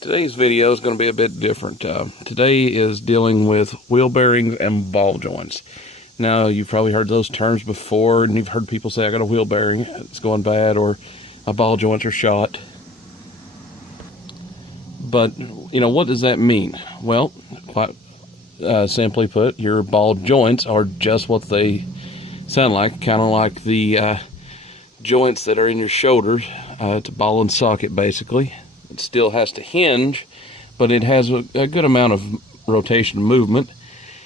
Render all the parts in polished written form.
Today's video is going to be a bit different. Today is dealing with wheel bearings and ball joints. Now, you've probably heard those terms before, and you've heard people say, I got a wheel bearing, it's going bad, or my ball joints are shot. But, what does that mean? Well, quite simply put, your ball joints are just what they sound like, kind of like the joints that are in your shoulder. It's a ball and socket, basically. It still has to hinge, but it has a good amount of rotation and movement.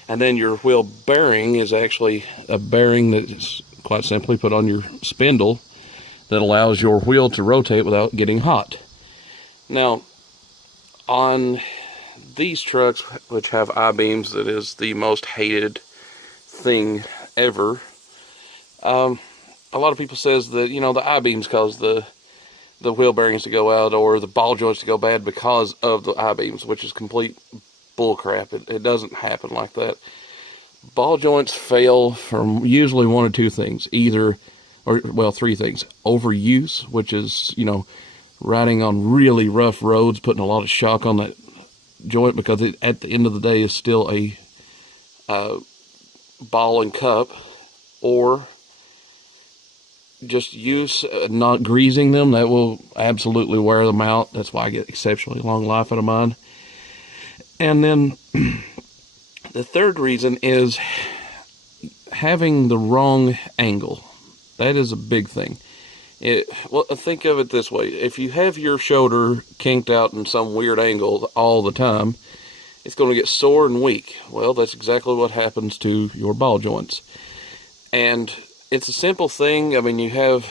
And then your wheel bearing is actually a bearing that's quite simply put on your spindle that allows your wheel to rotate without getting hot. Now, on these trucks, which have IBeams, that is the most hated thing ever. A lot of people says that, the IBeams cause the wheel bearings to go out or the ball joints to go bad because of the I-beams, which is complete bullcrap. It doesn't happen like that. Ball joints fail from usually one of two things. Three things. Overuse, which is, riding on really rough roads, putting a lot of shock on that joint because it, at the end of the day, is still a ball and cup. Or just use, not greasing them. That will absolutely wear them out. That's why I get exceptionally long life out of mine. And then the third reason is having the wrong angle. That is a big thing. Think of it this way. If you have your shoulder kinked out in some weird angle all the time, it's going to get sore and weak. Well, that's exactly what happens to your ball joints. And it's a simple thing. I mean, you have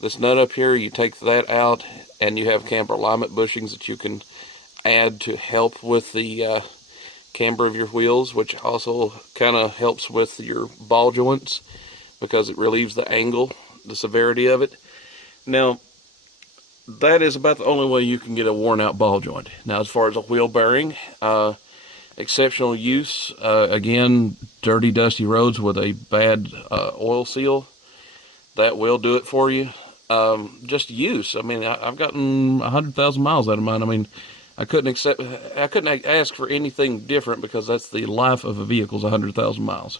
this nut up here, you take that out, and you have camber alignment bushings that you can add to help with the camber of your wheels, which also kind of helps with your ball joints because it relieves the angle, the severity of it. Now, that is about the only way you can get a worn out ball joint. Now, as far as a wheel bearing, exceptional use, again, dirty, dusty roads with a bad oil seal, that will do it for you. Just use. I mean, I've gotten 100,000 miles out of mine. I mean, I couldn't ask for anything different because that's the life of a vehicle, is 100,000 miles.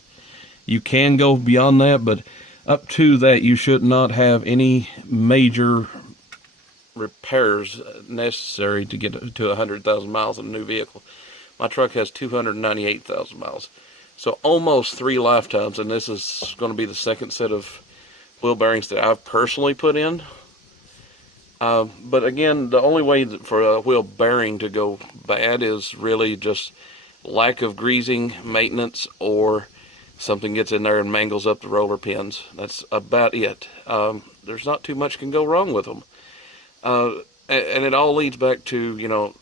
You can go beyond that, but up to that, you should not have any major repairs necessary to get to 100,000 miles in a new vehicle. My truck has 298,000 miles. So almost 3 lifetimes, and this is going to be the second set of wheel bearings that I've personally put in. But again, the only way for a wheel bearing to go bad is really just lack of greasing, maintenance, or something gets in there and mangles up the roller pins. That's about it. There's not too much can go wrong with them. And it all leads back to,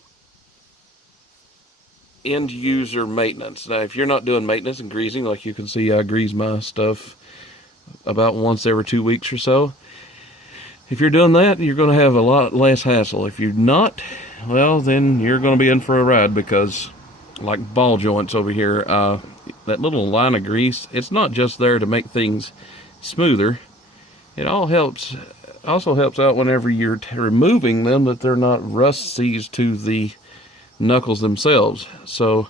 end user maintenance. Now, if you're not doing maintenance and greasing, like you can see, I grease my stuff about once every 2 weeks or so. If you're doing that, you're going to have a lot less hassle. If you're not, well, then you're going to be in for a ride because, like ball joints over here, that little line of grease, it's not just there to make things smoother. It also helps out whenever you're removing them, that they're not rust seized to the knuckles themselves. So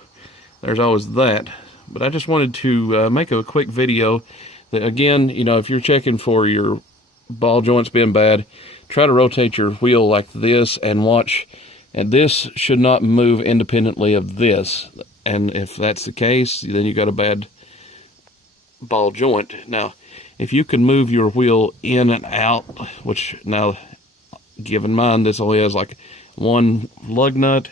there's always that. But I just wanted to make a quick video that, again, if you're checking for your ball joints being bad, try to rotate your wheel like this and watch, and this should not move independently of this. And if that's the case, then you got a bad ball joint. Now, if you can move your wheel in and out, which now, given mine, this only has like one lug nut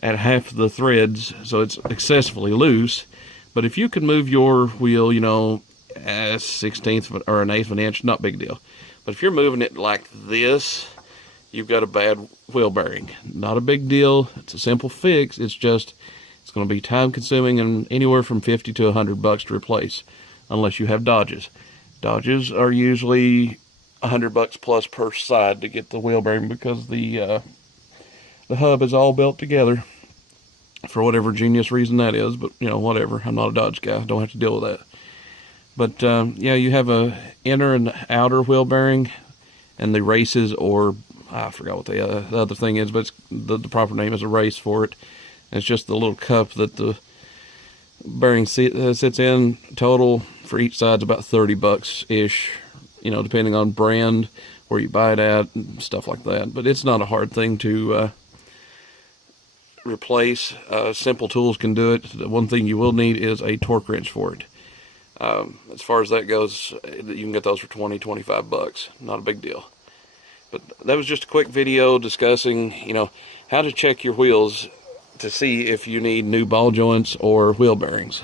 at half the threads, so it's excessively loose. But if you can move your wheel, a 1/16 or an 1/8 of an inch, not big deal. But if you're moving it like this, you've got a bad wheel bearing. Not a big deal. It's a simple fix. It's going to be time consuming and anywhere from $50 to $100 to replace, unless you have Dodges. Dodges are usually $100 plus per side to get the wheel bearing because the hub is all built together for whatever genius reason that is. But whatever. I'm not a Dodge guy. Don't have to deal with that. But you have a inner and outer wheel bearing, and the races or I forgot what the other thing is, but the proper name is a race for it. And it's just the little cup that the bearing sits in. Total for each side's about $30-ish, you know, depending on brand, where you buy it at, and stuff like that. But it's not a hard thing to replace. Simple tools can do it. The one thing you will need is a torque wrench for it. As far as that goes, you can get those for $20-25. Not a big deal. But that was just a quick video discussing, you know, how to check your wheels to see if you need new ball joints or wheel bearings.